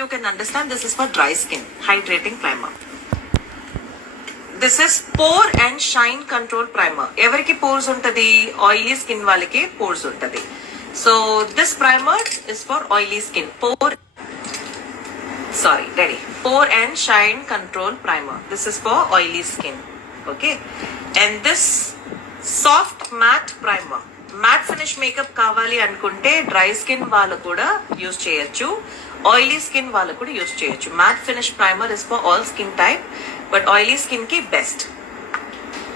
you can understand this is for dry skin, hydrating primer. This is pore and shine control primer. Evariki pores untadi, oily skin valiki pores untadi. So this primer is for oily skin. Pore and shine control primer. This is for oily skin. Okay. And this soft matte primer. Matte finish makeup kavali anukunte dry skin valu kuda use cheyochu, oily skin valu kuda use cheyochu. Matte finish primer is for all skin type, but oily skin ki best.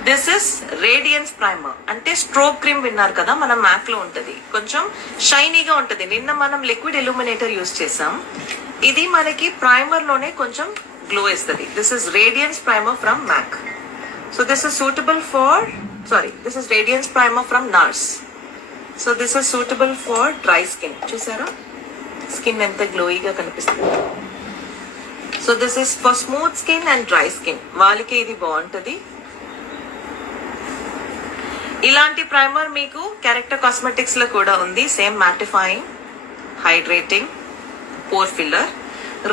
This is radiance primer. Ante strobe cream vinnaru kada mana MAC lo untadi, koncham shiny ga untadi. Ninna manam liquid illuminator use chesam, idi manaki primer lone koncham glow istadi. This is radiance primer from MAC. So this is suitable for, this is radiance primer from NARS. So this is suitable for dry skin. Chusara skin enta glowy ga kanipistundi. So this is for smooth skin and dry skin. Valiki idi baaguntadi. ఇలాంటి primer మీకు character cosmetics లో కూడా ఉంది. Same mattifying, hydrating, pore filler.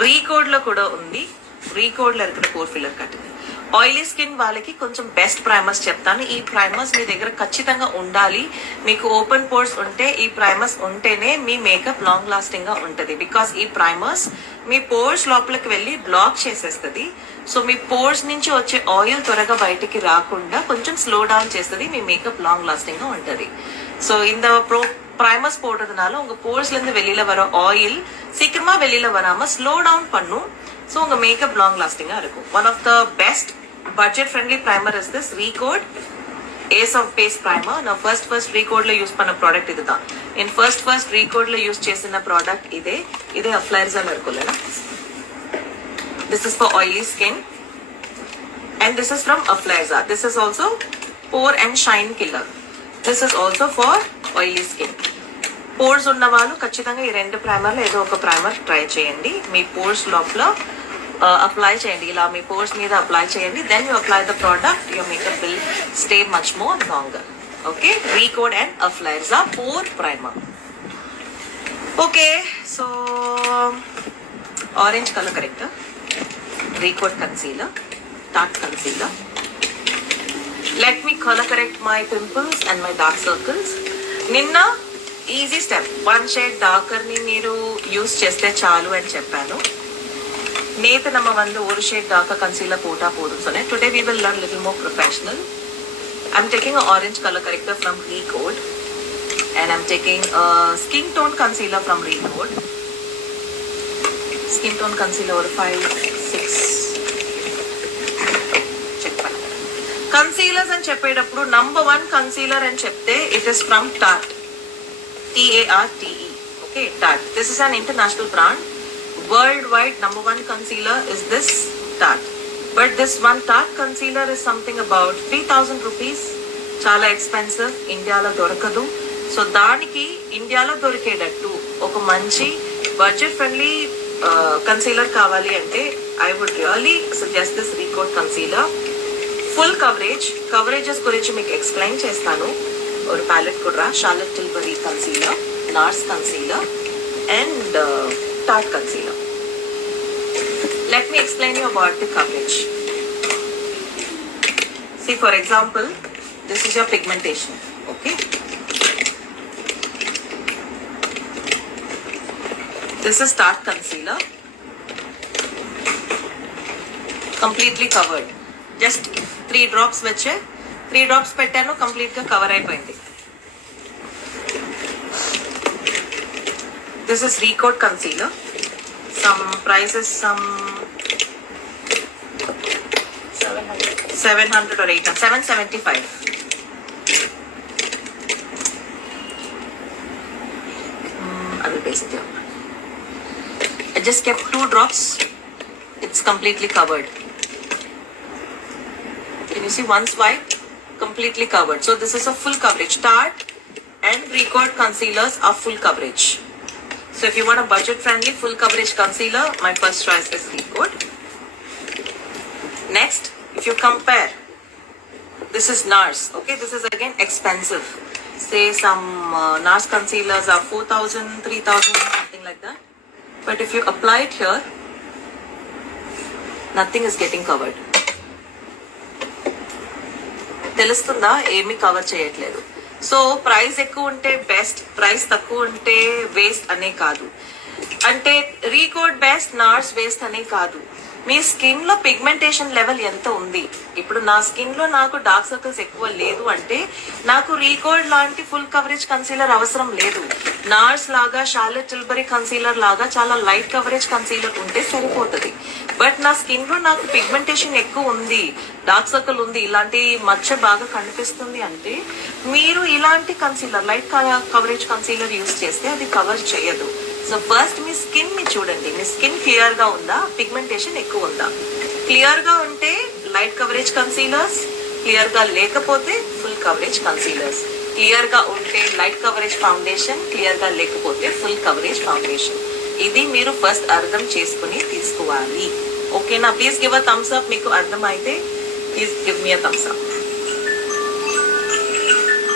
Recode లో కూడా ఉంది. Recode లో ఇక్కడ పోర్ ఫిల్లర్ కట్టింది. ఆయిలీ స్కిన్ వాళ్ళకి కొంచెం బెస్ట్ ప్రైమర్స్ చెప్తాను. ఈ ప్రైమర్స్ మీ దగ్గర ఖచ్చితంగా ఉండాలి. మీకు ఓపెన్ పోర్స్ ఉంటే ఈ ప్రైమర్స్ ఉంటేనే మీ మేకప్ లాంగ్ లాస్టింగ్ గా ఉంటది. బికాస్ ఈ ప్రైమర్స్ మీ పోర్స్ లోపలికి వెళ్ళి బ్లాక్ చేసేస్తుంది. సో మీ పోర్స్ నుంచి వచ్చే ఆయిల్ త్వరగా బయటికి రాకుండా కొంచెం స్లో డౌన్ చేస్తుంది. మీ మేకప్ లాంగ్ లాస్టింగ్ గా ఉంటది. సో இந்த ப்ரைமர்ஸ் போடுறதுனால உங்க போர்ஸ்ல இருந்து வெளியில வர ஆயில் சீக்கிரமா வெளியில வராம ஸ்லோ டவுன் பண்ணும். ஸோ உங்க மேக்கப் லாங் லாஸ்டிங்கா இருக்கும். One of the best budget friendly primer is this Recode Ace of Base primer. நான் first Recode ல யூஸ் பண்ண ப்ராடக்ட் இதுதான். இன் first Recode ல யூஸ் చేసిన ப்ராடக்ட் இதே அப்ளையர்ஸா இருக்குல்ல. This is for oily skin and this is from Aflaiza. This is also pore and shine killer. This is also for oily skin. Pores ఉన్న వాళ్ళు ఖచ్చితంగా ఈ రెండు ప్రైమర్లో ఏదో ఒక ప్రైమర్ ట్రై చేయండి. మీ పోర్స్ లోపల అప్లై చేయండి. ఇలా మీ పోర్స్ మీద అప్లై చేయండి. Then you apply the product, your makeup will stay much more longer. Okay, Recode and Aflaiza pore primer. Okay, so orange colour corrector, Recode concealer, dark concealer. Let me color correct my pimples and my dark circles. Ninna easy step, one shade darker ni meeru use cheste chalu అని చెప్పాను. నేత ನಮ್ಮ ಒಂದು ஒரு shade darker concealer போட்டா போதும் சொன்னேன். Today we will learn little more professional. I'm taking a orange color corrector from Recode and I'm taking a skin tone concealer from Recode. Skin tone concealer or 5, 6 check panna. Concealers అని చెప్పేటప్పుడు number 1 concealer అని చెప్తే it is from Tarte. Tarte. Okay, Tarte. This is an international brand. Worldwide number 1 concealer is this Tarte. But this one Tarte concealer is something about 3,000 rupees. చాలా ఎక్స్పెన్సివ్. ఇండియాలో దొరకదు. సో దానికి ఇండియాలో దొరికేటట్టు ఒక మంచి బడ్జెట్ ఫ్రెండ్లీ కన్సీలర్ కావాలి అంటే I would really suggest this Recode concealer. Full coverages గురించి మీకు ఎక్స్ప్లెయిన్ చేస్తాను. ఒక ప్యాలెట్ కూడా Charlotte Tilbury concealer, NARS concealer and Tarte concealer. Let me explain you about the coverage. See, for example, this is your pigmentation. Okay, this is Tarte concealer, completely covered. Just 3 drops veche 3 drops pettanu, complete ga cover ayipoyindi. This is Recode concealer. Some prices, some 700 or 800, 775. I will paste it here. I just kept 2 drops. It's completely covered. Can you see one swipe? Completely covered. So this is a full coverage. Tarte and Recode concealers are full coverage. So if you want a budget friendly full coverage concealer, my first choice is Recode. Next, if you compare, this is NARS. Okay, this is again expensive. Say some NARS concealers are 4,000, 3,000, something like that. But if you apply it here, nothing is getting covered. తెలుస్తుందా? ఏమీ కవర్ చేయట్లేదు. So price ఎక్కువ ఉంటే best, price తక్కువ ఉంటే వేస్ట్ అనే కాదు. అంటే రీకోడ్ బెస్ట్, నార్స్ వేస్ట్ అనే కాదు. మీ స్కిన్ లో పిగ్మెంటేషన్ లెవెల్ ఎంత ఉంది? ఇప్పుడు నా స్కిన్ లో నాకు డార్క్ సర్కిల్స్ ఎక్కువ లేదు అంటే నాకు రీకోడ్ లాంటి ఫుల్ కవరేజ్ కన్సీలర్ అవసరం లేదు. నార్స్ లాగా, షార్లెట్ టిల్బరీ కన్సీలర్ లాగా చాలా లైట్ కవరేజ్ కన్సీలర్ ఉంటే సరిపోతుంది. బట్ నా స్కిన్ లో నాకు పిగ్మెంటేషన్ ఎక్కువ ఉంది, డార్క్ సర్కిల్ ఉంది, ఇలాంటి మచ్చ బాగా కనిపిస్తుంది అంటే మీరు ఇలాంటి concealer, light coverage concealer use చేస్తే అది కవర్ చేయదు. సో ఫస్ట్ మీ స్కిన్ ని చూడండి, మీ స్కిన్ క్లియర్ గా ఉందా, పిగ్మెంటేషన్ ఎక్కువ ఉందా? క్లియర్ గా ఉంటే లైట్ కవరేజ్ కన్సీలర్స్, క్లియర్ గా లేకపోతే ఫుల్ కవరేజ్ కన్సీలర్స్. క్లియర్ గా ఉంటే లైట్ కవరేజ్ ఫౌండేషన్, క్లియర్ గా లేకపోతే ఫుల్ కవరేజ్ ఫౌండేషన్. ఇది మీరు ఫస్ట్ అర్థం చేసుకుని తీసుకోవాలి. ఓకేనా? Please give a thumbs up. మీకు అర్థం అయితే please give me a thumbs up.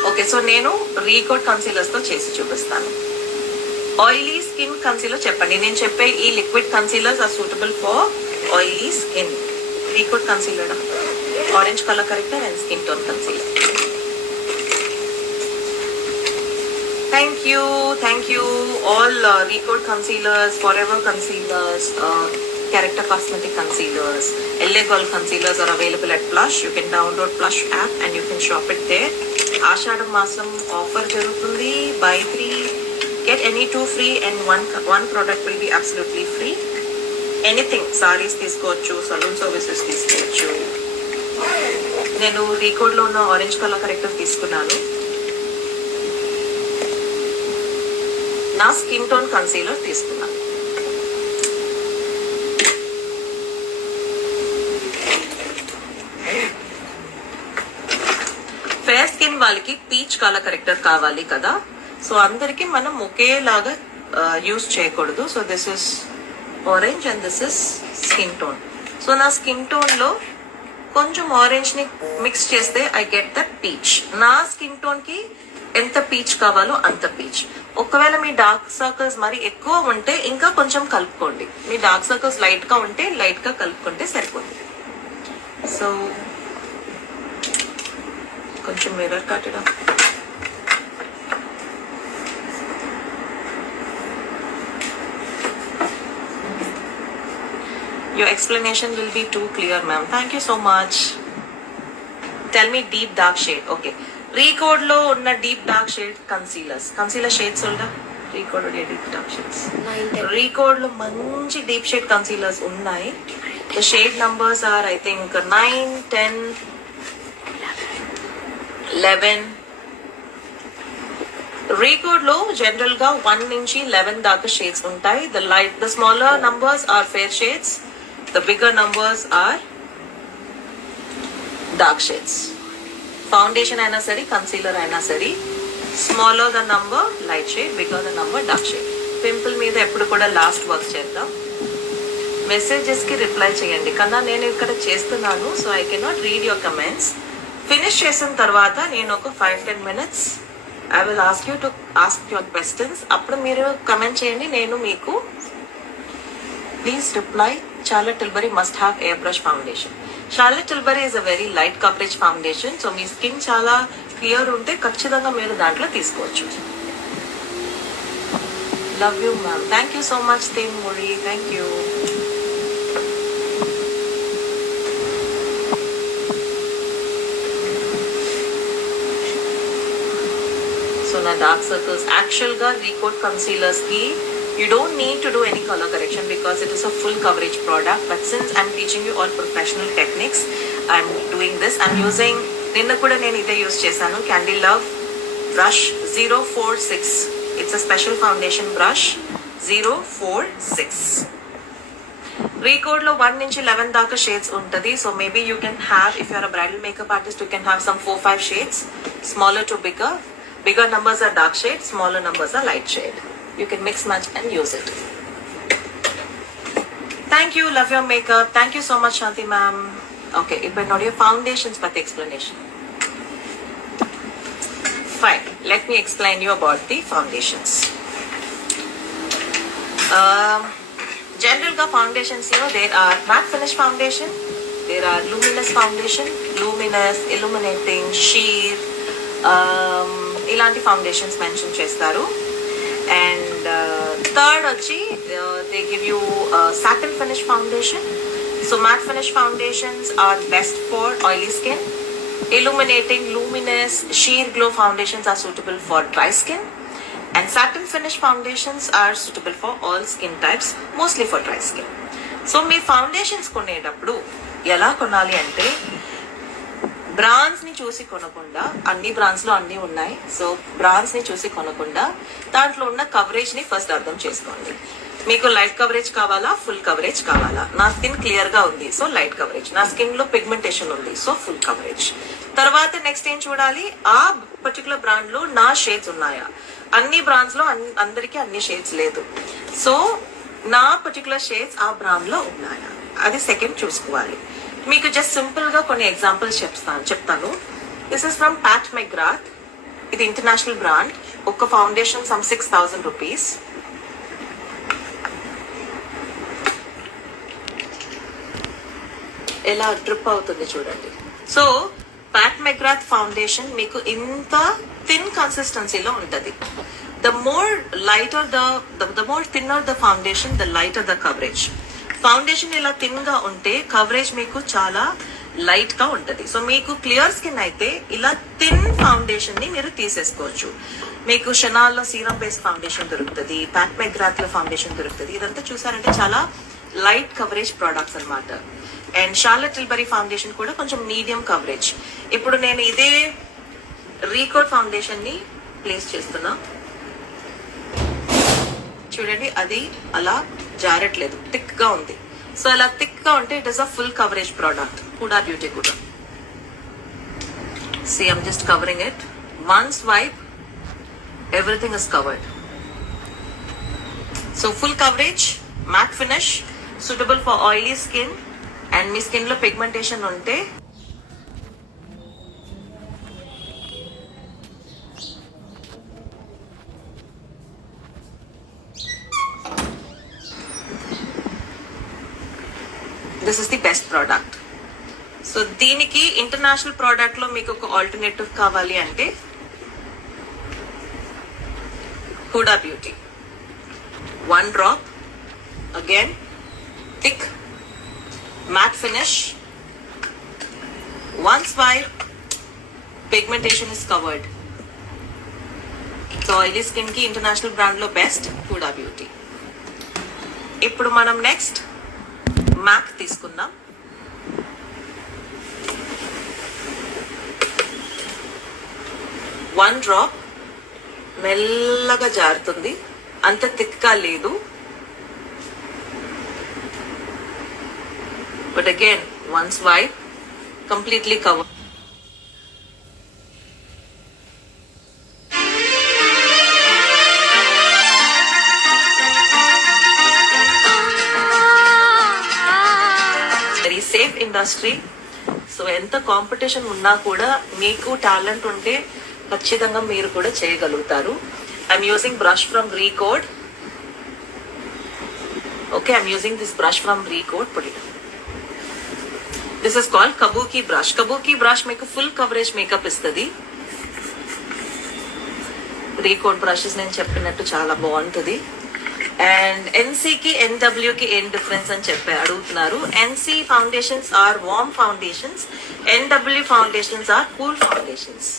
Okay, so నేను రీకోడ్ కన్సీలర్స్ తో చేసి చూపిస్తాను. ఆయిలీ స్కిన్ కన్సీలర్ చెప్పండి. నేను చెప్పే ఈ liquid concealers are suitable for oily skin. Recode concealer, orange colour corrector and skin tone concealer. Thank you all Recode concealers, forever concealers, character cosmetic concealers, LA Girl concealers are available at Plush. You can download Plush app and you can shop it there. Ashadam Masam offer jarugutundi. Buy 3 get any 2 free and one product will be absolutely free. Anything, sarees తీసుకోవచ్చు, saloon services తీసుకోవచ్చు. నేను రీకోడ్ లో ఉన్న orange colour collector తీసుకున్నాను. నా skin tone concealer తీసుకున్నాను. Fair skin వాళ్ళకి peach colour collector కావాలి కదా, సో అందరికి మనం ఒకేలాగా యూజ్ చేయకూడదు. So this is orange and this is skin tone. So నా స్కిన్ టోన్ లో కొంచెం ఆరెంజ్ ని మిక్స్ చేస్తే ఐ గెట్ ద పీచ్. నా స్కిన్ టోన్ కి ఎంత పీచ్ కావాలో అంత పీచ్. ఒకవేళ మీ డార్క్ సర్కిల్స్ మరి ఎక్కువ ఉంటే ఇంకా కొంచెం కలుపుకోండి. మీ డార్క్ సర్కిల్స్ లైట్ గా ఉంటే లైట్ గా కలుపుకుంటే సరిపోతుంది. సో కొంచెం మిర్రర్ కట్టడం. Your explanation will be too clear, ma'am. Thank you so much. Tell me deep dark shade. Okay. Recode lo unna deep dark shade concealers. Concealer shades solda. Recode lo deep dark shades. Recode lo manchi deep shade concealers unnai. The shade numbers are I think 9, 10, 11. Recode lo general ga 1 నుంచి 11 దాకా షేడ్స్ ఉంటాయి. The smaller numbers are fair shades. The bigger numbers are dark shades. Foundation అయినా సరే, కన్సీలర్ అయినా సరే, smaller the number light shade, bigger the number dark shade. Pimple మీద ఎప్పుడు కూడా లాస్ట్ వర్క్ చేద్దాం. మెసేజెస్ కి రిప్లై చేయండి కన్నా నేను ఇక్కడ చేస్తున్నాను. So I cannot read your comments. Finish చేసిన తర్వాత నేను ఒక 5-10 minutes I will ask your questions. అప్పుడు మీరు కమెంట్ చేయండి, నేను మీకు please reply. Charlotte Tilbury must have airbrush foundation. Charlotte Tilbury is a very light coverage foundation. So మీ స్కిన్ చాలా క్లియర్ ఉంటే ఖచ్చితంగా మీరు దాంట్లో తీసుకోవచ్చు. Love you ma'am. Thank you so much తేమ్ మురి. Thank you. సో నా డార్క్ సర్కిల్స్ యాక్చువల్గా రీకోడ్ కన్సీలర్స్ కి you don't need to do any color correction because it is a full coverage product. But since I'm teaching you all professional techniques, I'm doing this. I'm using ninna kuda nenu ide use chesanu, Candy Love brush 046. It's a special foundation brush 046. Recode lo 1 నుంచి 11 దాకా షేడ్స్ ఉంటది. So maybe you can have, if you are a bridal makeup artist, you can have some 4-5 shades, smaller to bigger. Bigger numbers are dark shade, smaller numbers are light shade. You can mix match and use it. Thank you. Love your makeup. Thank you so much, Shanti ma'am. Okay, ఇప్పుడు ನೋಡಿ foundations పத்தி explanation. Fine. Let me explain you about the foundations. జనరల్గా ఫౌండేషన్స్లో there are matte finish foundation, there are luminous foundation, luminous, illuminating, sheer, ఇలాంటి foundations mention చేస్తారు. And third వచ్చి they give you satin finish foundation. So matte finish foundations are best for oily skin. Illuminating, luminous, sheer glow foundations are suitable for dry skin, and satin finish foundations are suitable for all skin types, mostly for dry skin. So మీ ఫౌండేషన్స్ కొనేటప్పుడు ఎలా కొనాలి అంటే బ్రాండ్స్ ని చూసి కొనకుండా, అన్ని బ్రాండ్స్ లో అన్ని ఉన్నాయి, సో బ్రాండ్స్ ని చూసి కొనకుండా దాంట్లో ఉన్న కవరేజ్ ని ఫస్ట్ అర్థం చేసుకోండి. మీకు లైట్ కవరేజ్ కావాలా, ఫుల్ కవరేజ్ కావాలా? నా స్కిన్ క్లియర్ గా ఉంది, సో లైట్ కవరేజ్. నా స్కిన్ లో పిగ్మెంటేషన్ ఉంది, సో ఫుల్ కవరేజ్. తర్వాత నెక్స్ట్ ఏం చూడాలి, ఆ పర్టికులర్ బ్రాండ్ లో నా షేడ్స్ ఉన్నాయా? అన్ని బ్రాండ్స్ లో అందరికీ అన్ని షేడ్స్ లేదు, సో నా పర్టికులర్ షేడ్స్ ఆ బ్రాండ్ లో ఉన్నాయా? అది సెకండ్ చూసుకోవాలి. మీకు జస్ట్ సింపుల్ గా కొన్ని ఎగ్జాంపుల్స్ చెప్తాను. This is from Pat McGrath. ఇది ఇంటర్నేషనల్ బ్రాండ్. ఒక ఫౌండేషన్ సమ్ 6,000 రూపీస్. ఎలా డ్రిప్ అవుతుంది చూడండి. సో ప్యాట్ మెగ్రాత్ ఫౌండేషన్ మీకు ఇంత థిన్ కన్సిస్టెన్సీలో ఉంటుంది. The more lighter the more thinner the foundation, the lighter the coverage. Foundation ఇలా థిన్ గా ఉంటే కవరేజ్ మీకు చాలా లైట్ గా ఉంటది. సో మీకు క్లియర్ స్కిన్ అయితే ఇలా థిన్ ఫౌండేషన్ ని మీరు తీసేసుకోవచ్చు. మీకు షనాల్లో సీరం బేస్డ్ ఫౌండేషన్ దొరుకుతుంది, ప్యాట్ మెగ్రాత్ లో ఫౌండేషన్ దొరుకుతుంది. ఇదంతా చూసారంటే చాలా లైట్ కవరేజ్ ప్రోడక్ట్స్ అన్నమాట. అండ్ షార్లెట్ టిల్బరీ ఫౌండేషన్ కూడా కొంచెం మీడియం కవరేజ్. ఇప్పుడు నేను ఇదే రీకోడ్ ఫౌండేషన్ ని ప్లేస్ చేస్తున్నా చూడండి. అది అలా జారట్లేదు, థిక్ గా ఉంది. సో అలా థిక్ గా ఉంటే it is a full coverage product. Huda beauty కూడా. See, I'm just covering it. One swipe, everything is covered. So full coverage, matte finish, suitable for oily skin. And me skin లో పిగ్మెంటేషన్ ఉంటే this is the best product. So దీనికి international product లో మీకు ఒక ఆల్టర్నేటివ్ కావాలి అంటే హుడా బ్యూటీ. 1 drop, again thick matte finish, one swipe, pigmentation is covered. So oily skin ki international brand lo best Huda Beauty. ఇప్పుడు మనం నెక్స్ట్ MAC తీసుకుందాం. వన్ డ్రాప్, మెల్లగా జారుతుంది, అంత థిక్గా లేదు. But again, one swipe, completely covered. Very safe industry. సో ఎంత కాంపిటీషన్ ఉన్నా కూడా మీకు టాలెంట్ ఉంటే ఖచ్చితంగా మీరు కూడా చేయగలుగుతారు. I'm using brush from Recode. Okay, I'm using this brush from Recode. పొడి this is called kabuki brush. Kabuki brush మీకు ఫుల్ కవరేజ్ మేకప్ ఇస్తుంది. రీకోడ్ బ్రషెస్ నేను చెప్పినట్టు చాలా బాగుంటుంది. అండ్ ఎన్సీకి ఎన్డబ్ల్యూకి ఏం డిఫరెన్స్ అని చెప్పి అడుగుతున్నారు. NC foundations are warm foundations, NW foundations are cool foundations.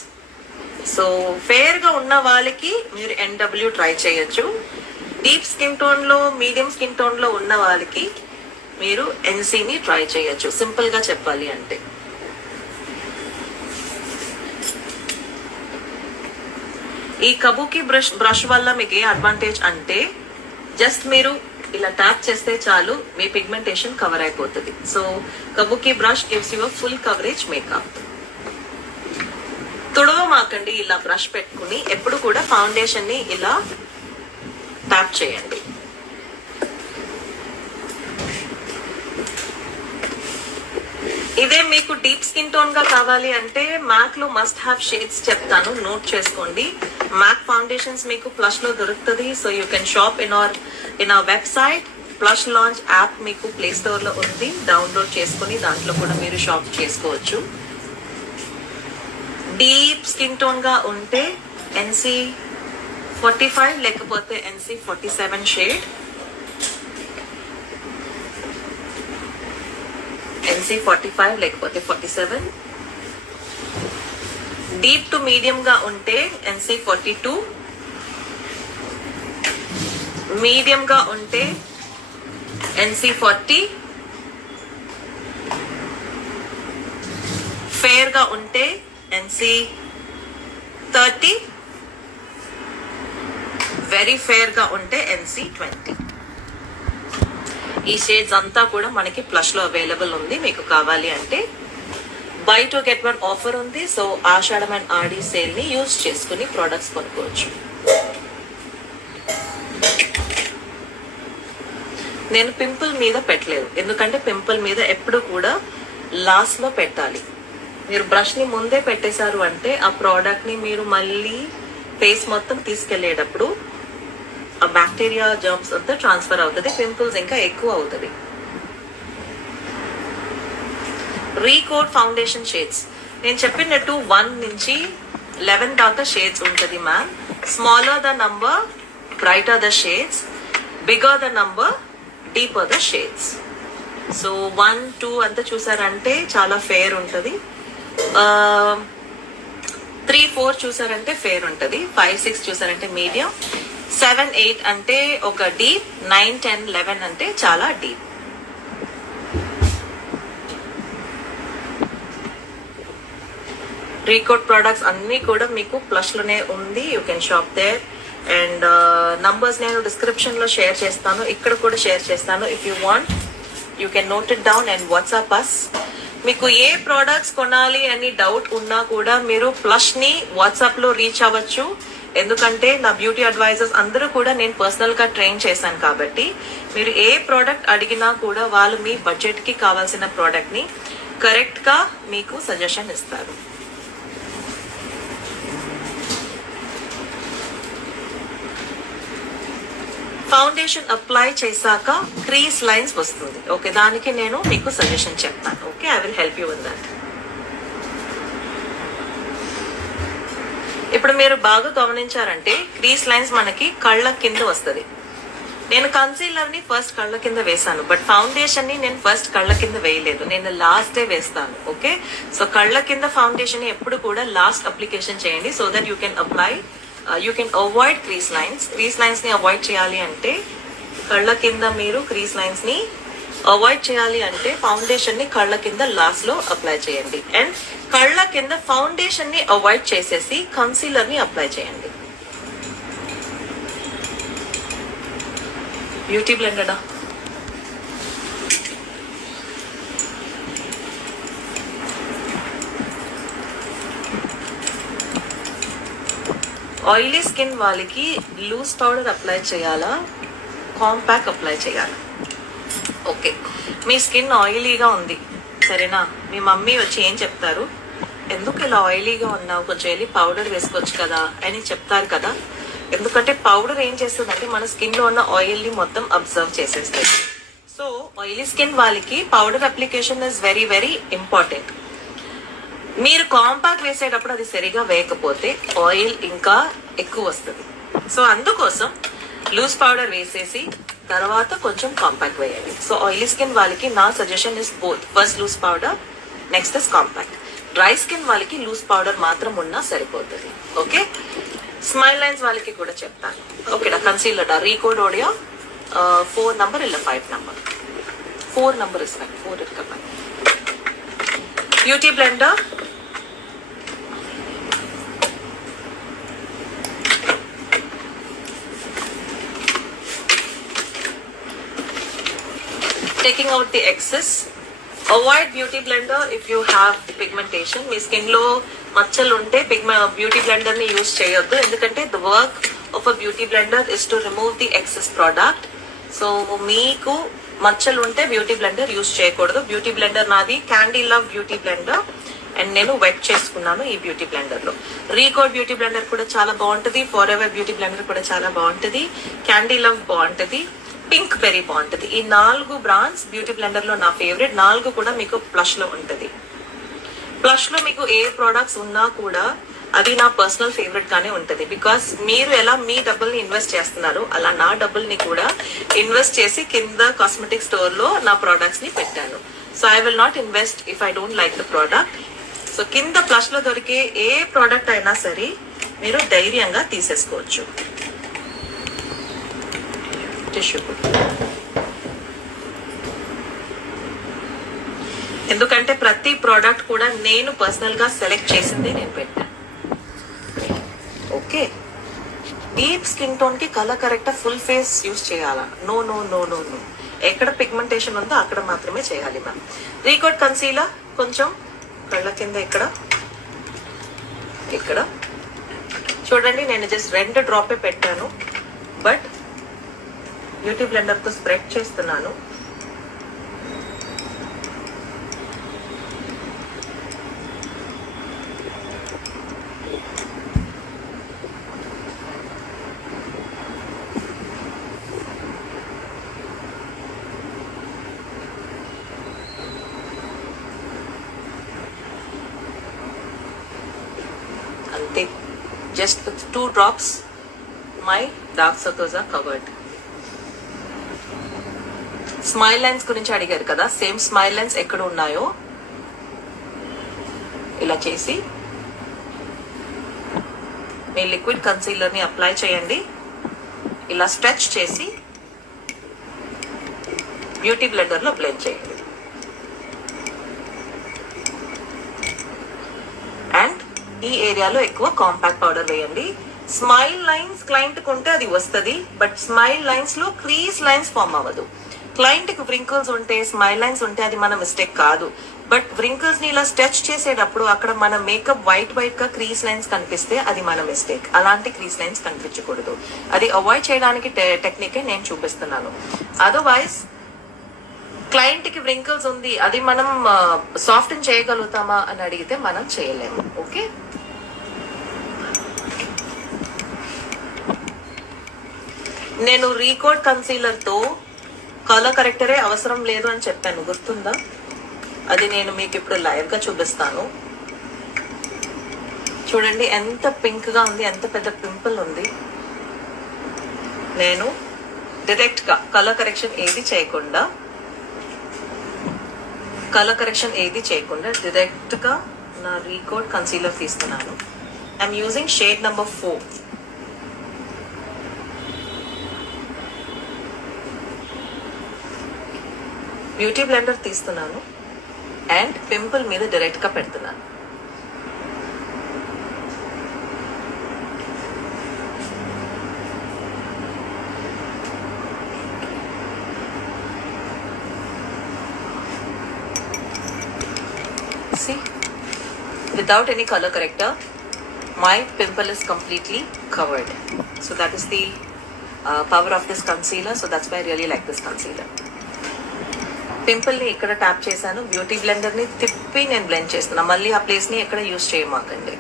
So fair గా ఉన్న వాళ్ళకి మీరు ఎన్డబ్ల్యూ ట్రై చేయొచ్చు. డీప్ స్కిన్ టోన్ లో, మీడియం స్కిన్ టోన్ లో ఉన్న వాళ్ళకి మీరు ఎన్సీని ట్రై చేయొచ్చు, సింపుల్ గా చెప్పాలి అంటే. ఈ కబూకి బ్రష్ వల్ల మీకు ఏ అడ్వాంటేజ్ అంటే జస్ట్ మీరు ఇలా ట్యాప్ చేస్తే చాలు మీ పిగ్మెంటేషన్ కవర్ అయిపోతుంది. So kabuki brush gives you full coverage makeup. తుడవమాకండి ఇలా బ్రష్ పెట్టుకుని, ఎప్పుడు కూడా ఫౌండేషన్ ని ఇలా ట్యాప్ చేయండి. ఇదే మీకు డీప్ స్కిన్ టోన్ గా కావాలి అంటే మ్యాక్ లో మస్ట్ హ్యావ్ షేడ్స్ చెప్తాను, నోట్ చేసుకోండి. మ్యాక్ ఫౌండేషన్స్ మీకు ప్లస్ లో దొరుకుతుంది. So you can shop in our website. Plus launch app మీకు ప్లే స్టోర్ లో ఉంది, డౌన్లోడ్ చేసుకుని దాంట్లో కూడా మీరు షాప్ చేసుకోవచ్చు. డీప్ స్కిన్ టోన్ గా ఉంటే NC45 లేకపోతే NC47 షేడ్, NC45 లేకపోతే 47. డీప్ టు మీడియం గా ఉంటే NC42, మీడియం గా ఉంటే NC40, ఫేర్ గా ఉంటే NC30, వెరీ ఫేర్ గా ఉంటే NC20. ఈ షేడ్స్ అంతా కూడా మనకి ప్లస్ లో అవైలబుల్ ఉంది. మీకు కావాలి అంటే బై 2 get 1 ఆఫర్ ఉంది. So Ashadam and Aadi sale ని యూజ్ చేసుకుని ప్రొడక్ట్స్ కొనుక్కోవచ్చు. నేను పింపుల్ మీద పెట్టలేదు, ఎందుకంటే పింపుల్ మీద ఎప్పుడు కూడా లాస్ట్ లో పెట్టాలి. మీరు బ్రష్ ని ముందే పెట్టేశారు అంటే ఆ ప్రోడక్ట్ ని మీరు మళ్ళీ ఫేస్ మొత్తం తీసుకెళ్లేటప్పుడు ఆ బ్యాక్టీరియా జర్మ్స్ అంతా ట్రాన్స్ఫర్ అవుతుంది, పింపుల్స్ ఇంకా ఎక్కువ అవుతుంది. రీకోడ్ ఫౌండేషన్ షేడ్స్ నేను చెప్పినట్టు 1 నుంచి 11 దాకా షేడ్స్ ఉంటుంది ma'am. Smaller the number, brighter the shades, bigger the number, deeper the shades. So 1, 2 అంతా చూసారంటే చాలా ఫేర్ ఉంటుంది. 3, 4 చూసారంటే ఫేర్ ఉంటుంది. 5, 6 చూసారంటే మీడియం. 7, 8 అంటే ఒక డీప్. 9, 10, 11 అంటే చాలా డీప్. రీకోడ్ ప్రొడక్ట్స్ అన్ని కూడా మీకు ప్లస్ లోనే ఉంది. You can shop there. And numbers నేను డిస్క్రిప్షన్ లో షేర్ చేస్తాను, ఇక్కడ కూడా షేర్ చేస్తాను. If you want you can note it down and WhatsApp us. మీకు ఏ ప్రోడక్ట్స్ కొనాలి అని డౌట్ ఉన్నా కూడా మీరు ప్లస్ ని వాట్సాప్ లో రీచ్ అవ్వచ్చు. ఎందుకంటే నా బ్యూటీ అడ్వైజర్స్ అందరూ కూడా నేను పర్సనల్ గా ట్రైన్ చేశాను కాబట్టి మీరు ఏ ప్రోడక్ట్ అడిగినా కూడా వాళ్ళు మీ బడ్జెట్ కి కావాల్సిన ప్రోడక్ట్ ని కరెక్ట్ గా మీకు సజెషన్ ఇస్తారు. ఫౌండేషన్ అప్లై చేశాక క్రీస్ లైన్స్ వస్తుంది. ఓకే, దానికి నేను మీకు సజెషన్ చెప్తాను. Okay, I will help you in that. ఇప్పుడు మీరు బాగా గమనించారంటే క్రీస్ లైన్స్ మనకి కళ్ళ కింద వస్తుంది. నేను కన్సీలర్ ని ఫస్ట్ కళ్ళ కింద వేసాను, బట్ ఫౌండేషన్ ని నేను ఫస్ట్ కళ్ళ కింద వేయలేదు, నేను లాస్ట్ డే వేస్తాను. ఓకే, సో కళ్ళ కింద ఫౌండేషన్ ని ఎప్పుడు కూడా లాస్ట్ అప్లికేషన్ చేయండి, so that you can apply, you can avoid crease lines. Crease lines ని అవాయిడ్ చేయాలి అంటే కళ్ళ కింద మీరు క్రీస్ లైన్స్ ని అవాయిడ్ చేయాలి అంటే ఫౌండేషన్ ని కళ్ళ కింద లాస్ట్ లో అప్లై చేయండి. అండ్ కళ్ళ కింద ఫౌండేషన్ ని అవాయిడ్ చేసేసి కన్సీలర్ ని అప్లై చేయండి. బ్యూటీ బ్లెండర్ ఆయిలీ స్కిన్ వాళ్ళకి లూజ్ పౌడర్ అప్లై చేయాలా, కాంపాక్ట్ అప్లై చేయాలా? ఓకే, మీ స్కిన్ ఆయిలీగా ఉంది సరేనా, మీ మమ్మీ వచ్చి ఏం చెప్తారు, ఎందుకు ఇలా ఆయిలీగా ఉన్నావు, కొంచెం వెళ్ళి పౌడర్ వేసుకోవచ్చు కదా అని చెప్తారు కదా. ఎందుకంటే పౌడర్ ఏం చేస్తుందంటే మన స్కిన్ లో ఉన్న ఆయిల్ ని మొత్తం అబ్జర్వ్ చేసేస్తుంది. సో ఆయిలీ స్కిన్ వాళ్ళకి powder application is very very important. మీరు కాంపాక్ట్ వేసేటప్పుడు అది సరిగా వేయకపోతే ఆయిల్ ఇంకా ఎక్కువ వస్తుంది. సో అందుకోసం లూజ్ పౌడర్ వేసేసి తర్వాత కొంచెం కాంపాక్ట్ వేయండి. సో ఆయిలీ స్కిన్ వాళ్ళకి నా suggestion is both, first loose powder, next is compact. Dry skin వాళ్ళకి లూజ్ పౌడర్ మాత్రం ఉన్నా సరిపోతుంది. ఓకే, స్మైల్ లైన్స్ వాళ్ళకి కూడా చెప్తాను. ఓకేనా, కన్సీలర్ రీకోడ్ ఓడియా 4 number ಇಲ್ಲ 5 number. 4 number is fine, 4 ಇರ್ಕಪ್ಪ. Beauty blender taking out the excess. Avoid beauty blender if you have pigmentation. మీ స్కిన్ లో మచ్చలు ఉంటే బ్యూటీ బ్లెండర్ ని యూజ్ చేయొద్దు, ఎందుకంటే the work of a beauty blender is to remove the excess product. So మీకు మచ్చలు ఉంటే బ్యూటీ బ్లెండర్ యూజ్ చేయకూడదు. బ్యూటీ బ్లెండర్ నాది candy love beauty blender. And నేను వెట్ చేసుకున్నాను ఈ బ్యూటీ బ్లెండర్ లో. రీకోడ్ బ్యూటీ బ్లెండర్ కూడా చాలా బాగుంటది, ఫర్ ఎవర్ బ్యూటీ బ్లెండర్ కూడా చాలా బాగుంటది, క్యాండీ లవ్ బాగుంటది, పింక్ బెర్రీ బాగుంటది. ఈ 4 బ్రాండ్స్ బ్యూటీ బ్లెండర్ లో నా ఫేవరెట్. 4 కూడా మీకు ప్లస్ లో ఉంటది. ప్లస్ లో మీకు ఏ ప్రోడక్ట్స్ ఉన్నా కూడా అది నా పర్సనల్ ఫేవరెట్ గానే ఉంటది. బికాస్ మీరు ఎలా మీ డబ్బుల్ని ఇన్వెస్ట్ చేస్తున్నారు, అలా నా డబ్బుల్ని కూడా ఇన్వెస్ట్ చేసి కింద కాస్మెటిక్ స్టోర్ లో నా ప్రోడక్ట్స్ ని పెట్టాను. So I will not invest if I don't like the product. So కింద ప్లస్ లో దొరికే ఏ ప్రోడక్ట్ అయినా సరే మీరు ధైర్యంగా తీసేసుకోవచ్చు. టిష్యూ, ఎందుకంటే ప్రతి ప్రోడక్ట్ కూడా నేను పర్సనల్ గా సెలెక్ట్ చేసిందే నేను పెట్టాను. ఓకే, డీప్ స్కిన్ టోన్ కి colour corrector full face use చేయాలా? No no no no no. ఎక్కడ పిగ్మెంటేషన్ ఉందో అక్కడ మాత్రమే చేయాలి మ్యామ్. రీకోడ్ కన్సీలర్ కొంచెం కళ్ళ కింద ఇక్కడ ఇక్కడ చూడండి, నేను జస్ట్ 2 డ్రాపే పెట్టాను, బట్ బ్యూటీ బ్లెండర్ తో స్ప్రెడ్ చేస్తున్నాను. అంతే, just with 2 drops my dark circles are covered. Smile lines గురించి అడిగారు కదా, సేమ్ స్మైల్ లైన్స్ ఎక్కడ ఉన్నాయో ఇలా చేసి మీ లిక్విడ్ కన్సీలర్ ని అప్లై చేయండి. ఇలా స్ట్రెచ్ చేసి బ్యూటీ బ్లెండర్ లో బ్లెండ్ చేయండి. అండ్ ఈ ఏరియాలో ఎక్కువ కాంపాక్ట్ పౌడర్ వేయండి. స్మైల్ లైన్స్ క్లయింట్ కొంటే అది వస్తుంది, బట్ స్మైల్ లైన్స్ లో క్రీజ్ లైన్స్ ఫామ్ అవ్వదు. క్లయింట్ కి వ్రింకిల్స్ ఉంటే, స్మైల్ లైన్స్ ఉంటే అది మన మిస్టేక్ కాదు. బట్ వ్రింకిల్స్ ని ఇలా స్ట్రెచ్ చేసేటప్పుడు అక్కడ మన మేకప్ వైట్ గా క్రీజ్ లైన్స్ కనిపిస్తే అది మన మిస్టేక్. అలాంటి క్రీజ్ లైన్స్ కనిపించకూడదు. అది అవాయిడ్ చేయడానికి టెక్నికే నేను చూపిస్తున్నాను. అదర్వైజ్ క్లయింట్ కి వ్రింకిల్స్ ఉంది, అది మనం సాఫ్టన్ చేయగలుగుతామా అని అడిగితే మనం చేయలేము. ఓకే, నేను రీకోడ్ కన్సీలర్ తో కలర్ కరెక్టరే అవసరం లేదు అని చెప్పాను, గుర్తుందా? అది నేను మీకు ఇప్పుడు లైవ్ గా చూపిస్తాను. చూడండి ఎంత పింక్ గా ఉంది, ఎంత పెద్ద పింపుల్ ఉంది. నేను డైరెక్ట్ గా కలర్ కరెక్షన్ ఏది చేయకుండా డైరెక్ట్ గా నా రీకోడ్ కన్సీలర్ తీస్తున్నాను. I'm using shade number 4. Beauty blender తీస్తున్నాను అండ్ పింపుల్ మీద డైరెక్ట్ గా పెడుతున్నాను. See, without any color corrector, my pimple is completely covered. So that is the power of this concealer. So that's why I really like this concealer. Pimple ని ఇక్కడ ట్యాప్ చేశాను, beauty blender ని తిప్పి నేను బ్లెండ్ చేస్తున్నా. మళ్ళీ ఆ ప్లేస్ ని ఎక్కడ యూజ్ చేయమాకండి.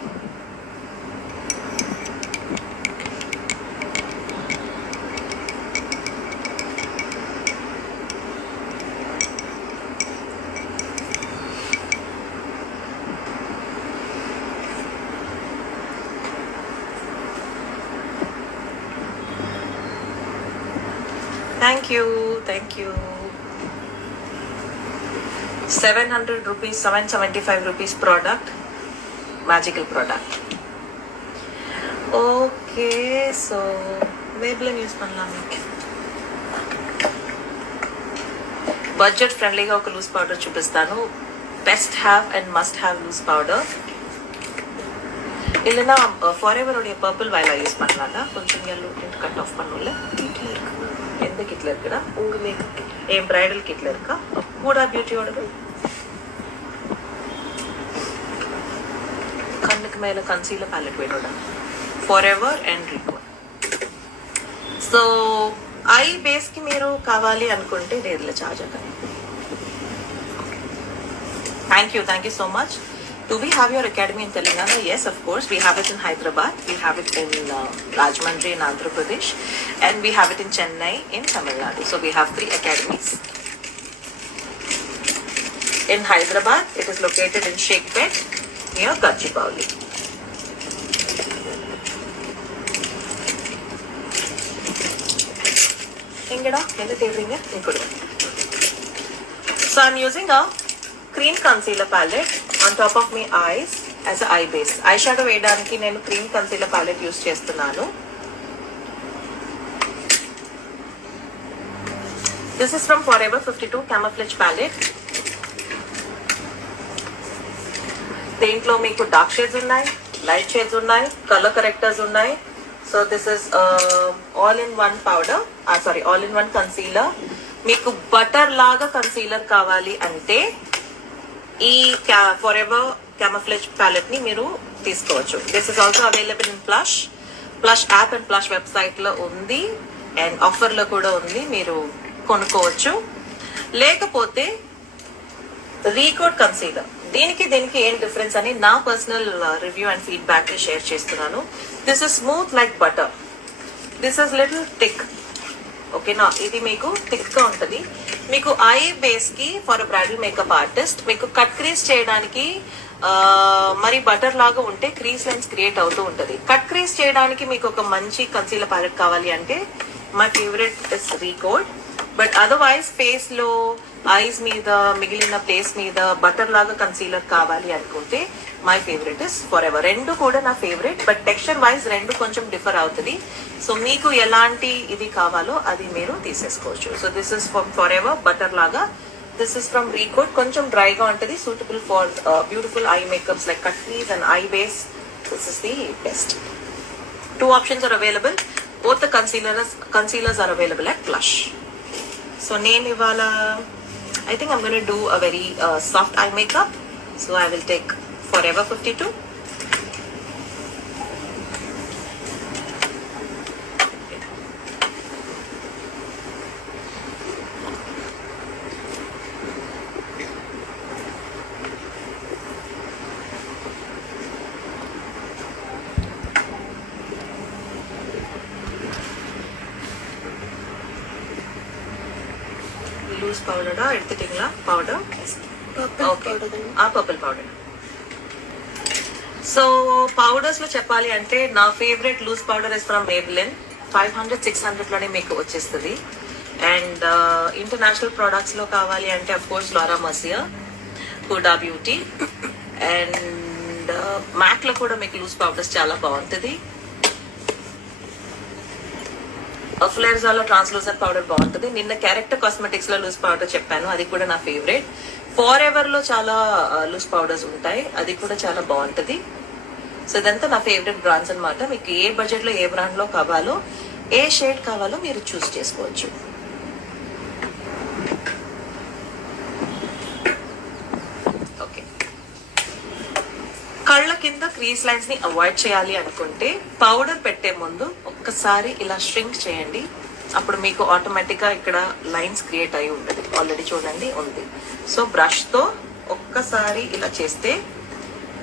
Thank you. 700 rupees, 775 rupees product, magical product. Okay, so Maybelline use பண்ணலாமே. బడ్జెట్ ఫ్రెండ్లీగా ఒక లూజ్ పౌడర్ చూపిస్తాను. Best have and must have loose powder. இல்லைன்னா ஃபார் எவருடைய பர்பிள் வயலா யூஸ் பண்ணலாம்டா. கொஞ்சம் எல்லோ டிண்ட் கட் ஆஃப் பண்ணல. கிட்ல இருக்கு, எந்த கிட்ல இருக்குடா? உங்க மேக்கப் கிட், என் பிரைடல் கிட்ல இருக்கா? கூட பியூட்டியோடது கண்ணுக்கு மேல கன்சீலர் பேலட் வேணும்டா. For ever and Recode. So I base కి మీరు కావాలి అనుకుంటే లేదులే చార్జ్ అక్కడ. Thank you so much. Do we have your academy in Telangana? Yes, of course. We have it in Hyderabad. We have it in Rajahmundry in Andhra Pradesh. And we have it in Chennai in Tamil Nadu. So we have 3 academies. In Hyderabad, it is located in Sheikhpet near Gachibowli. So I'm using a cream concealer palette on top of my eyes as a eye base. Eyeshadow వేయడానికి నేను cream concealer palette use చేస్తున్నాను. This is from Forever 52 Camouflage palette. దీంట్లో మీకు dark shades ఉన్నాయి, light shades ఉన్నాయి, కలర్ కరెక్టర్స్ ఉన్నాయి. So this is all in one powder, all in one concealer. మీకు బటర్ లాగా కన్సీలర్ కావాలి అంటే ఈ ఫరెవర్ క్యామోఫ్లేజ్ ప్యాలెట్ ని మీరు తీసుకోవచ్చు. This is also available in flush app and flush website లో ఉంది అండ్ ఆఫర్ లో కూడా ఉంది, మీరు కొనుక్కోవచ్చు. లేకపోతే రీకోడ్ కన్సీలర్, దీనికి ఏం డిఫరెన్స్ అని నా personal review and feedback share చేస్తున్నాను. This is smooth like butter, this is little thick. ఓకేనా, ఇది మీకు థిక్ గా ఉంటది. మీకు ఐ బేస్ కి ఫర్ బ్రైడల్ మేకప్ ఆర్టిస్ట్ మీకు కట్ క్రీజ్ చేయడానికి మరి బటర్ లాగా ఉంటే క్రీజ్ లైన్స్ క్రియేట్ అవుతూ ఉంటది. కట్ క్రీజ్ చేయడానికి మీకు ఒక మంచి కన్సీలర్ ప్యాలెట్ కావాలి అంటే my favourite is Recode. But otherwise face లో ఐస్ మీద మిగిలిన ప్లేస్ మీద బటర్ లాగా కన్సీలర్ కావాలి అనుకుంటే మై ఫేవరెట్ ఇస్ ఫరెవర్. రెండు కూడా నా ఫేవరెట్, బట్ టెక్స్చర్ వైజ్ రెండు కొంచెం డిఫర్ అవుతుంది. సో మీకు ఎలాంటి ఇది కావాలో అది మీరు తీసేసుకోవచ్చు. So this is from forever butter లాగా. దిస్ ఇస్ ఫ్రమ్ రీకోడ్, కొంచెం డ్రైగా ఉంటుంది, suitable for beautiful I makeups like cut crease and I base. This is the best. 2 options are available. Both the concealers are available at Plush. So నేను ఇవాళ I think I'm going to do a very soft eye makeup. So I will take Forever 52. Loose పౌడరా ఎడుతుటింగ్లా powder? Okay, ఆ purple powder. So powders లో చెప్పాలి అంటే నా favourite loose powder is from Maybelline. 500-600 లోనే మీకు వచ్చేస్తుంది. అండ్ ఇంటర్నేషనల్ ప్రొడక్ట్స్ లో కావాలి అంటే of course Laura Mercier, Huda beauty and MAC లో కూడా మీకు లూజ్ పౌడర్స్ చాలా బాగుంటుంది. ఫ్లేర్జాలో ట్రాన్స్లూసెంట్ పౌడర్ బాగుంటుంది. నిన్న క్యారెక్టర్ కాస్మెటిక్స్ లో లూజ్ పౌడర్ చెప్పాను, అది కూడా నా ఫేవరెట్. ఫర్ ఎవర్ లో చాలా లూజ్ పౌడర్స్ ఉంటాయి, అది కూడా చాలా బాగుంటుంది. సో ఇదంతా నా ఫేవరెట్ బ్రాండ్స్ అనమాట. మీకు ఏ బడ్జెట్ లో ఏ బ్రాండ్ లో కావాలో, ఏ షేడ్ కావాలో మీరు చూస్ చేసుకోవచ్చు. ఓకే, కళ్ళ కింద క్రీజ్ లైన్స్ ని అవాయిడ్ చేయాలి అనుకుంటే పౌడర్ పెట్టే ముందు ఒక్కసారి ఇలా ష్రింక్ చేయండి. అప్పుడు మీకు ఆటోమేటిక్ గా ఇక్కడ లైన్స్ క్రియేట్ అయి ఉంటుంది. ఆల్రెడీ చూడండి ఉంది. సో బ్రష్ తో ఒక్కసారి ఇలా చేస్తే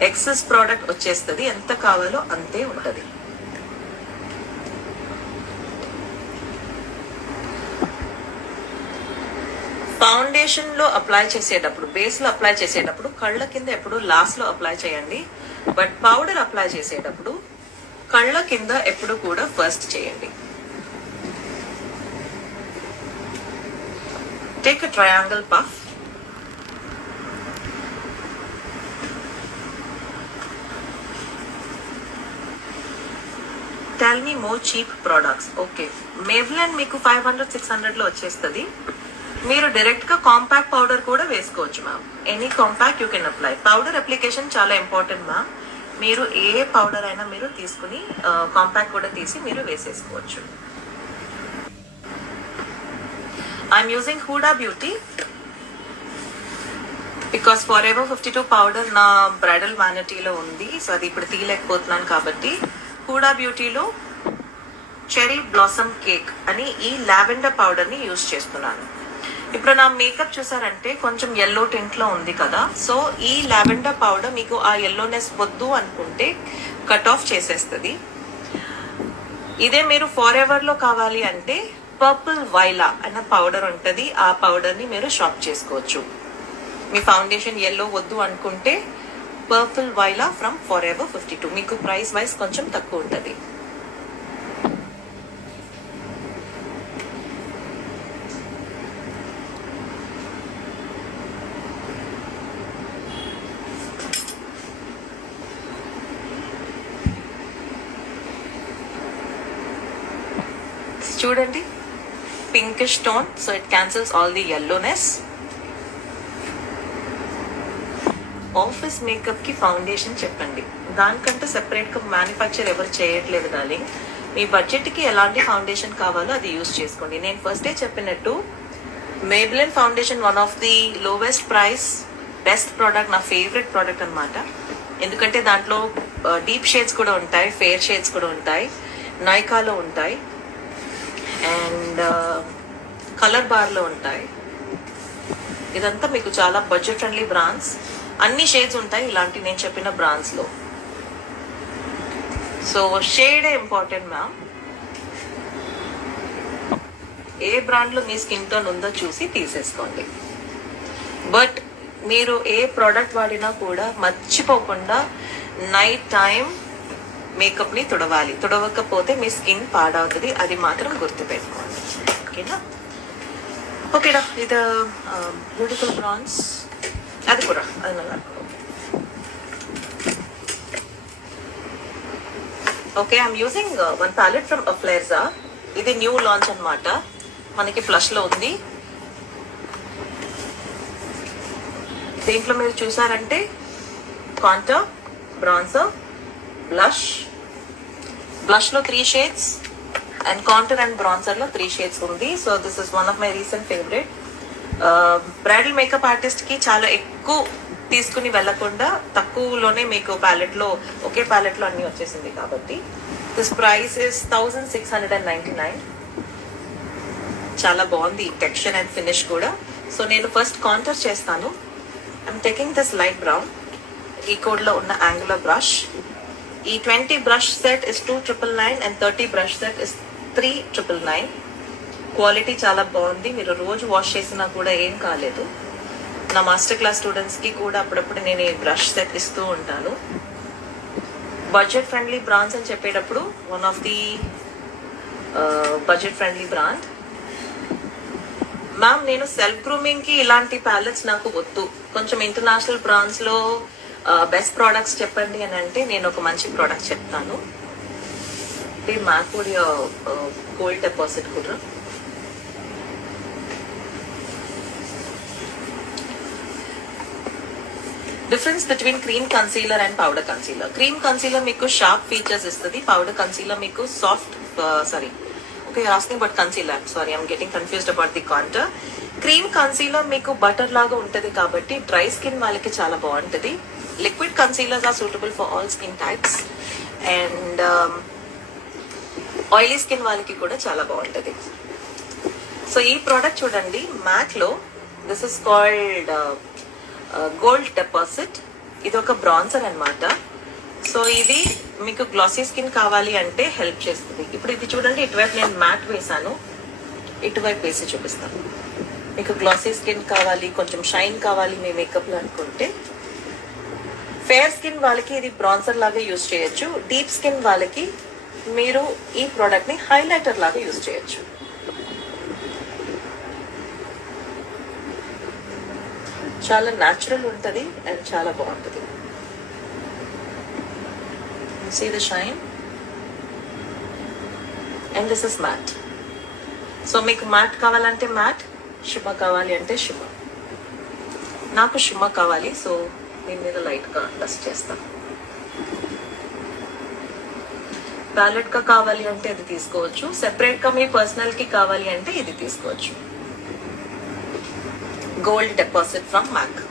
ఎక్సెస్ ప్రోడక్ట్ వచ్చేస్తుంది, ఎంత కావాలో అంతే ఉంటది. ఫౌండేషన్ లో అప్లై చేసేటప్పుడు, బేస్ లో అప్లై చేసేటప్పుడు కళ్ళ కింద ఎప్పుడు లాస్ట్ లో అప్లై చేయండి. బట్ పౌడర్ అప్లై చేసేటప్పుడు కళ్ళ కింద ఎప్పుడు కూడా ఫస్ట్ చేయండి. Take a triangle puff. Tell me more cheap products. Okay, Maybelline మీకు 500-600 లో వచ్చేస్తుంది. మీరు డైరెక్ట్ గా కాంపాక్ట్ పౌడర్ కూడా వేసుకోవచ్చు ma'am. Any compact you can apply. Powder application చాలా ఇంపార్టెంట్ మ్యామ్. మీరు ఏ పౌడర్ అయినా మీరు తీసుకుని కాంపాక్ట్ కూడా తీసి మీరు వేసేసుకోవచ్చు. I'm using Huda beauty because forever 52 powder నా బ్రైడల్ వ్యానిటీలో ఉంది. సో అది ఇప్పుడు తీయలేకపోతున్నాను కాబట్టి హుడా బ్యూటీలో చెరీ బ్లాసమ్ కేక్ అని ఈ లావెండర్ పౌడర్ ని యూజ్ చేస్తున్నాను. ఇప్పుడు నా మేకప్ చూసారంటే కొంచెం ఎల్లో టింట్ లో ఉంది కదా, సో ఈ లావెండర్ పౌడర్ మీకు ఆ ఎల్లోనెస్ వద్దు అనుకుంటే కట్ ఆఫ్ చేసేస్తుంది. ఇదే మీరు ఫర్ ఎవర్ లో కావాలి అంటే పర్పుల్ వైలా అన్న పౌడర్ ఉంటుంది, ఆ పౌడర్ ని మీరు షాప్ చేసుకోవచ్చు. మీ ఫౌండేషన్ ఎల్లో వద్దు అనుకుంటే పర్పుల్ వైలా ఫ్రమ్ ఫర్ ఎవర్ 52, మీకు ప్రైస్ వైజ్ కొంచెం తక్కువ ఉంటుంది. చూడండి, pinkish tone, so it cancels all the yellowness. Office makeup కి ఫౌండేషన్ చెప్పండి, దానికంటే సెపరేట్ గా మ్యానుఫ్యాక్చర్ ఎవరు చేయట్లేదు డార్లింగ్. మీ బడ్జెట్ కి ఎలాంటి ఫౌండేషన్ కావాలో అది యూస్ చేసుకోండి. నేను ఫస్ట్ డే చెప్పినట్టు Maybelline foundation one of the lowest price best product, నా ఫేవరెట్ ప్రోడక్ట్ అనమాట. ఎందుకంటే దాంట్లో డీప్ షేడ్స్ కూడా ఉంటాయి, ఫేర్ షేడ్స్ కూడా ఉంటాయి, నైకాలో ఉంటాయి, అండ్ కలర్ బార్లో ఉంటాయి. ఇదంతా మీకు చాలా బడ్జెట్ ఫ్రెండ్లీ బ్రాండ్స్, అన్ని షేడ్స్ ఉంటాయి ఇలాంటి నేను చెప్పిన బ్రాండ్స్లో. సో షేడే ఇంపార్టెంట్ మ్యామ్. ఏ బ్రాండ్లో మీ స్కిన్ టోన్ ఉందో చూసి తీసేసుకోండి. బట్ మీరు ఏ ప్రోడక్ట్ వాడినా కూడా మర్చిపోకుండా నైట్ టైం మేకప్ని తుడవాలి, తుడవకపోతే మీ స్కిన్ పాడవుతుంది, అది మాత్రం గుర్తుపెట్టుకోండి. ఓకేనా? ఓకేనా? ఇది బ్యూటిఫుల్ బ్రాన్స్, అది కూడా అది நல்லா okay. I'm using one palette from అఫ్లెర్జా. ఇది న్యూ లాంచ్ అనమాట, మనకి ఫ్లష్లో ఉంది. దీంట్లో మీరు చూసారంటే కాంటూర్, బ్రాన్సర్, బ్లష్ లో 3 షేడ్స్ అండ్ కాంటూర్ అండ్ బ్రాన్సర్ లో 3 షేడ్స్ ఉంది. So this is one of my recent favourite. Bridal makeup artist కి చాలా ఎక్కువ తీసుకుని వెళ్లకుండా తక్కువలోనే మీకు ప్యాలెట్ లో, ఒకే ప్యాలెట్ లో అన్ని వచ్చేసింది కాబట్టి దిస్ ప్రైస్ ఇస్ 1699. చాలా బాగుంది టెక్స్చర్ అండ్ ఫినిష్ కూడా. సో నేను ఫస్ట్ కాంటూర్ చేస్తాను. I'm taking this light brown, ఈ కోడ్ లో ఉన్న యాంగులర్ బ్రష్. ఈ 20 బ్రష్ సెట్ ఇస్ 2999 అండ్ 30 బ్రష్ సెట్ ఇస్ 399. క్వాలిటీ చాలా బాగుంది, మీరు రోజు వాష్ చేసినా కూడా ఏం కాలేదు. నా మాస్టర్ క్లాస్ స్టూడెంట్స్ కి కూడా అప్పుడప్పుడు నేను ఈ బ్రష్ సెట్ ఇస్తూ ఉంటాను. బడ్జెట్ ఫ్రెండ్లీ బ్రాండ్స్ అని చెప్పేటప్పుడు one of the budget friendly brand. Ma'am నేను సెల్ఫ్ గ్రూమింగ్ కి ఇలాంటి ప్యాలెట్స్ నాకు వద్దు, కొంచెం ఇంటర్నేషనల్ బ్రాండ్స్ లో బెస్ట్ ప్రోడక్ట్స్ చెప్పండి అని అంటే నేను ఒక మంచి ప్రోడక్ట్ చెప్తాను. ఇది మ్యాకోడియా గోల్డ్ డెపాజిట్ కూడా. Difference between cream concealer and powder concealer. Cream concealer మీకు షార్ప్ ఫీచర్స్ ఇస్తుంది, పౌడర్ కన్సీలర్ మీకు soft okay asking but concealer, sorry I'm getting confused about the contour. Cream concealer మీకు బటర్ లాగా ఉంటుంది కాబట్టి డ్రై స్కిన్ వాళ్ళకి చాలా బాగుంటుంది. Liquid concealers are suitable for all skin types and oily skin వాళ్ళకి కూడా చాలా బాగుంటుంది. సో ఈ ప్రోడక్ట్ చూడండి, మ్యాక్ లో this is called gold deposit. ఇది ఒక బ్రాన్సర్ అన్నమాట. సో ఇది మీకు గ్లాసీ స్కిన్ కావాలి అంటే హెల్ప్ చేస్తుంది. ఇప్పుడు ఇది చూడండి, ఇటువైపు నేను మ్యాట్ వేసాను, ఇటువైపు వేసి చూపిస్తాను. మీకు గ్లాసీ స్కిన్ కావాలి, కొంచెం షైన్ కావాలి మీ మేకప్ లో అనుకుంటే, ఫేర్ స్కిన్ వాళ్ళకి ఇది బ్రాన్సర్ లాగా యూజ్ చేయొచ్చు. డీప్ స్కిన్ వాళ్ళకి మీరు ఈ ప్రోడక్ట్ ని హైలైటర్ లాగా యూజ్ చేయొచ్చు. చాలా న్యాచురల్ ఉంటుంది అండ్ చాలా బాగుంటుంది. See the shine and this is matte. So మీకు మ్యాట్ కావాలంటే మ్యాట్, షిమ కావాలి అంటే షిమ. నాకు షిమ కావాలి, సో దీని మీద లైట్గా డస్ట్ చేస్తాను. ప్యాలెట్గా కావాలి అంటే ఇది తీసుకోవచ్చు, సెపరేట్గా మీ పర్సనల్కి కావాలి అంటే ఇది తీసుకోవచ్చు. Gold deposit from MAC.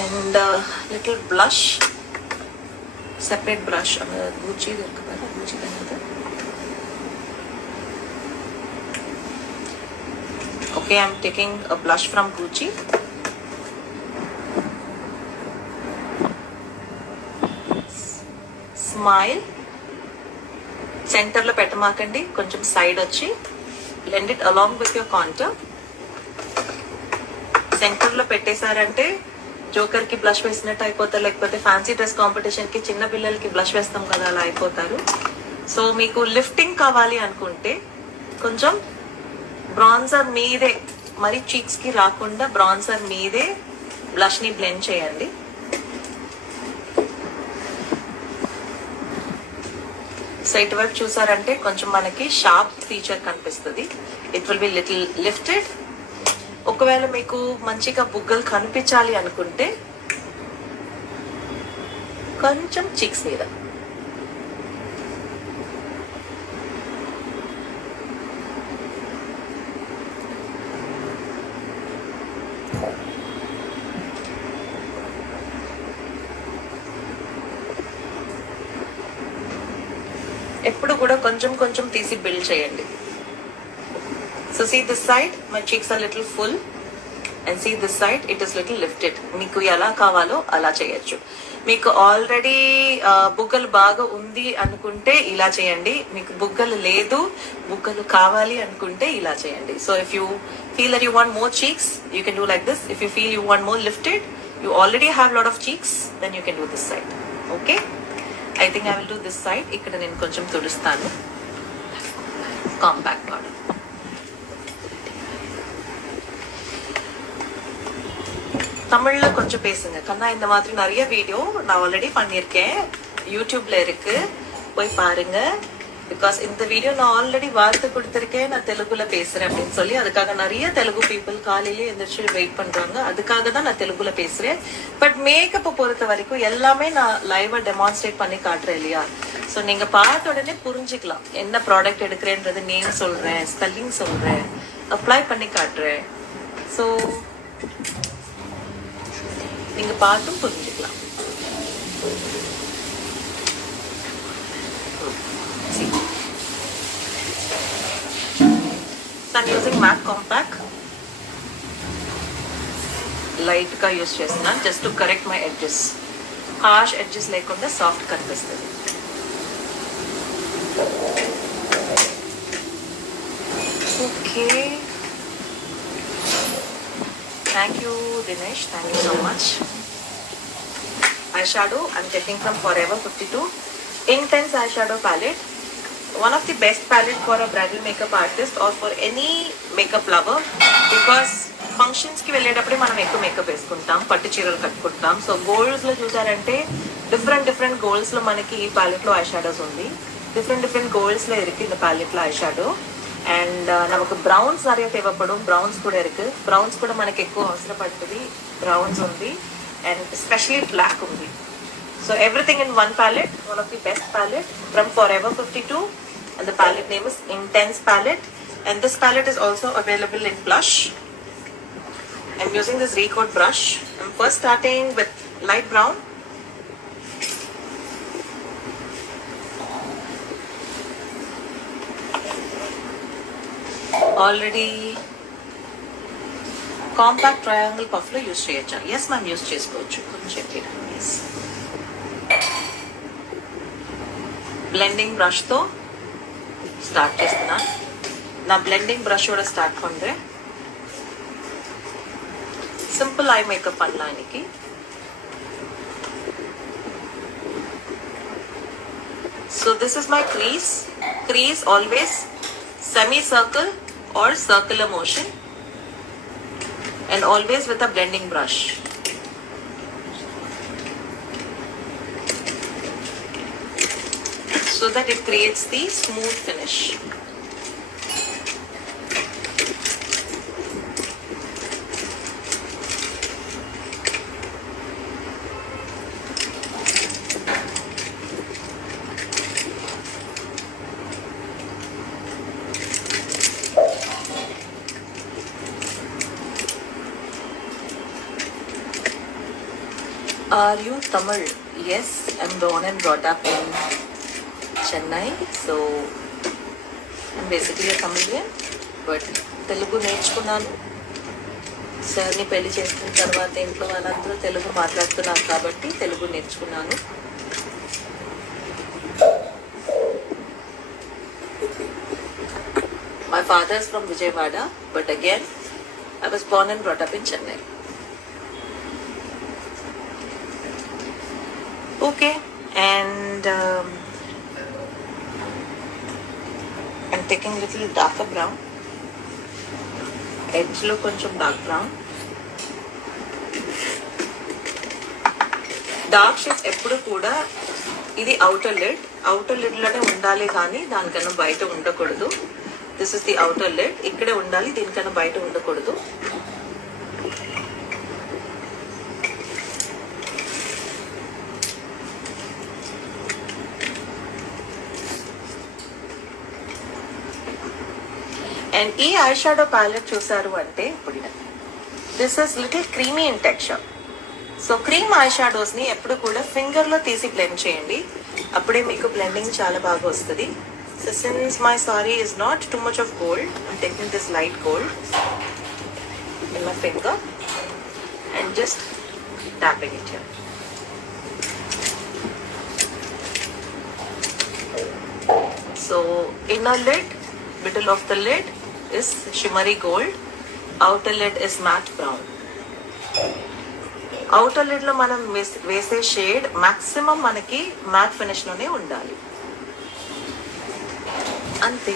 And little blush, separate brush, Gucci దొరకదా, Gucci Okay, I'm taking a blush from Gucci. Smile. సెంటర్లో పెట్టమాకండి, కొంచెం సైడ్ వచ్చి blend it along with your contour. సెంటర్లో పెట్టేశారంటే జోకర్కి బ్లష్ వేసినట్టు అయిపోతారు, లేకపోతే ఫ్యాన్సీ డ్రెస్ కాంపిటీషన్కి చిన్న పిల్లలకి బ్లష్ వేస్తాం కదా అలా అయిపోతారు. సో మీకు లిఫ్టింగ్ కావాలి అనుకుంటే కొంచెం బ్రాన్సర్ మీదే, మరి చీక్స్కి రాకుండా బ్రాన్సర్ మీదే బ్లష్ని బ్లెండ్ చేయండి. సో ఇటువైపు చూసారంటే కొంచెం మనకి షార్ప్ ఫీచర్ కనిపిస్తుంది. It will be little lifted. ఒకవేళ మీకు మంచిగా బుగ్గలు కనిపించాలి అనుకుంటే కొంచెం చిక్స్ మీద ఎప్పుడు కూడా కొంచెం కొంచెం తీసి బిల్డ్ చేయండి. So see this side my cheeks are little full and see this side it is little lifted. మీకు ఎలా కావాలో అలా చేయొచ్చు. మీకు ఆల్రెడీ బుగ్గలు బాగా ఉంది అనుకుంటే ఇలా చేయండి. మీకు బుగ్గలు లేదు, బుగ్గలు కావాలి అనుకుంటే ఇలా చేయండి. So if you feel that you want more cheeks you can do like this. If you feel you want more lifted, you already have lot of cheeks, then you can do this side. Okay, I think I will do this side. ఇక్కడ నేను కొంచెం తుడుస్తాను compact powder. தமிழ்ல கொஞ்சம் பேசுங்க கண்ணா. இந்த மாதிரி நிறைய வீடியோ நான் ஆல்ரெடி பண்ணியிருக்கேன், யூடியூப்ல இருக்கு, போய் பாருங்க. பிகாஸ் இந்த வீடியோ நான் ஆல்ரெடி வார்த்தை கொடுத்துருக்கேன், நான் தெலுங்குல பேசுறேன் அப்படின்னு சொல்லி. அதுக்காக நிறைய தெலுங்கு பீப்புள் காலையிலேயே எந்திரிச்சு வெயிட் பண்றாங்க. அதுக்காக தான் நான் தெலுங்குல பேசுறேன். பட் மேக்கப்பை பொறுத்த வரைக்கும் எல்லாமே நான் லைவா டெமான்ஸ்ட்ரேட் பண்ணி காட்டுறேன் இல்லையா. ஸோ நீங்க பார்த்த உடனே புரிஞ்சுக்கலாம் என்ன ப்ராடக்ட் எடுக்கிறேன்றது. நேம் சொல்றேன், ஸ்பெல்லிங் சொல்றேன், அப்ளை பண்ணி காட்டுறேன். ஸோ நீங்க பார்த்தும் புரிஞ்சுக்கலாம். So I'm using matte compact. Light గా యూస్ చేస్తున్నాను just to correct my edges. harsh edges లేకుండా సాఫ్ట్ కనిపిస్తుంది. Okay. Thank you Dinesh, thank you so much. Eyeshadow I'm taking from Forever 52 Intense eyeshadow palette. One of the best palette for a bridal makeup artist or for any makeup lover, because functions కి వెళ్ళేటప్పుడే మనం ఎక్కువ మేకప్ వేసుకుంటాం, పట్టు చీరలు కట్టుకుంటాం. So golds లో చూసారంటే డిఫరెంట్ గోల్డ్స్ లో మనకి ఈ ప్యాలెట్ లో ఐ షాడోస్ ఉంది. డిఫరెంట్ గోల్డ్స్ లో இருக்கு இந்த ప్యాలెట్లో ఐ షాడో. అండ్ நமக்கு బ్రౌన్స్ நிறைய தேவைப்படும், బ్రౌన్స్ కూడా இருக்கு. బ్రౌన్స్ కూడా మనకి ఎక్కువ అవసరపడుతుంది. బ్రౌన్స్ ఉంది అండ్ ఎస్పెషల్లీ బ్లాక్ ఉంది. So everything in one palette, one of the best palette from Forever 52, and the palette name is Intense palette, and this palette is also available in blush. I'm using this Recode brush. I'm first starting with light brown. Already compact triangle puff lo use cheyocha. Yes ma'am, use chesukochu. Koncham yes. Blending బ్రష్తో start చేస్తున్నా. నా blending బ్రషోட start பண்றேன். Simple eye makeup பண்ணலாம் இன்னைக்கு. So this is my crease. Crease always semi-circle or circular motion and always with a blending brush. So that it creates the smooth finish. Are you Tamil? Yes, I'm born and brought up in Chennai, so I'm basically a Tamilian, but Telugu నేర్చుకున్నాను. సార్ని పెళ్లి చేసుకున్న తర్వాత ఇంట్లో వాళ్ళందరూ తెలుగు మాట్లాడుతున్నారు కాబట్టి తెలుగు నేర్చుకున్నాను. My father is from Vijayawada, but again, I was born and brought up in Chennai. Okay, and I'm taking little darker brown. Edge lo koncham dark brown. Dark shades ఎప్పుడు కూడా ఇది అవుటర్ లిడ్ లోనే ఉండాలి కానీ దానికన్నా బయట ఉండకూడదు. This is the outer lid, ఇక్కడే ఉండాలి, దీనికన్నా బయట ఉండకూడదు. అండ్ ఈ ఐ షాడో ప్యాలెట్ చూసారు అంటే ఇప్పుడు this is little creamy in texture. So cream I shadows ని ఎప్పుడు కూడా ఫింగర్ లో తీసి బ్లెండ్ చేయండి, అప్పుడే మీకు బ్లెండింగ్ చాలా బాగా వస్తుంది. So since my sorry is not too much of gold, I'm taking this light gold in my finger and just tapping it here. So inner lid, middle of the lid is shimmery gold, outer lid is matte brown. Outer lid లో మనం వేసే shade maximum మనకి mat finish లోనే ఉండాలి, అంతే.